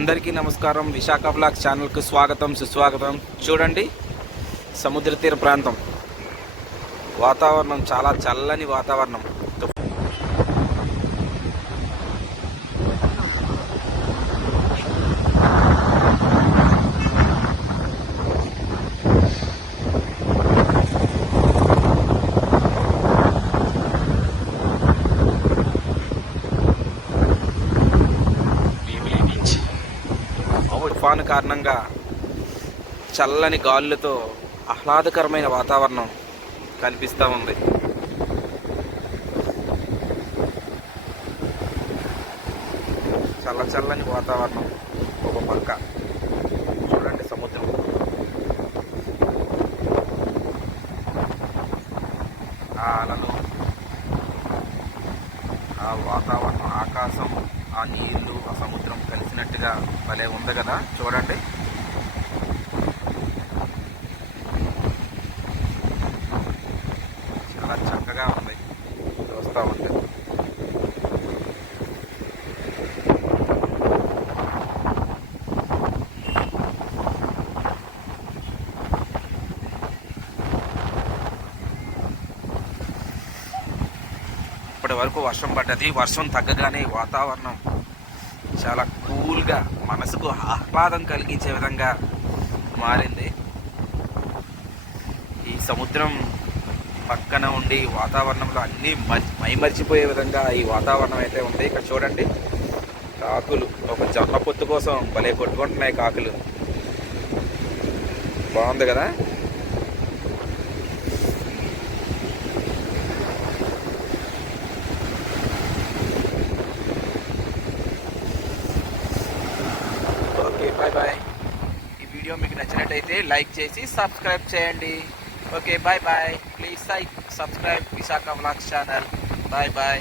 అందరికీ నమస్కారం. విశాఖ బ్లాగ్స్ ఛానల్కు స్వాగతం సుస్వాగతం. చూడండి, సముద్ర తీర ప్రాంతం వాతావరణం చాలా చల్లని వాతావరణం. తుఫాను కారణంగా చల్లని గాలులతో ఆహ్లాదకరమైన వాతావరణం కనిపిస్తూ ఉంది. చల్లని వాతావరణం. ఒక పక్క చూడండి సముద్రం, ఆ అలలు, ఆ వాతావరణం, ఆకాశం, ఆ నీళ్లు, ఆ సముద్రం కలిసినట్టుగా భలే ఉంది కదా. చూడండి, చాలా చక్కగా ఉంది చూస్తూ ఉంటే. ఇప్పటి వరకు వర్షం పడ్డది. వర్షం తగ్గగానే వాతావరణం చాలా కూల్గా, మనసుకు ఆహ్లాదం కలిగించే విధంగా మారింది. ఈ సముద్రం పక్కన ఉండి వాతావరణంలో అన్నీ మైమరిచిపోయే విధంగా ఈ వాతావరణం అయితే ఉంది. ఇక్కడ చూడండి, కాకులు ఒక జొన్న పొత్తు కోసం భలే కొట్టుకుంటున్నాయి కాకులు. బాగుంది కదా. Okay, bye bye. ఈ వీడియో మీకు నచ్చినట్టయితే లైక్ చేసి సబ్స్క్రైబ్ చేయండి. Okay, bye bye. Please subscribe Visakha blogs channel. Bye bye.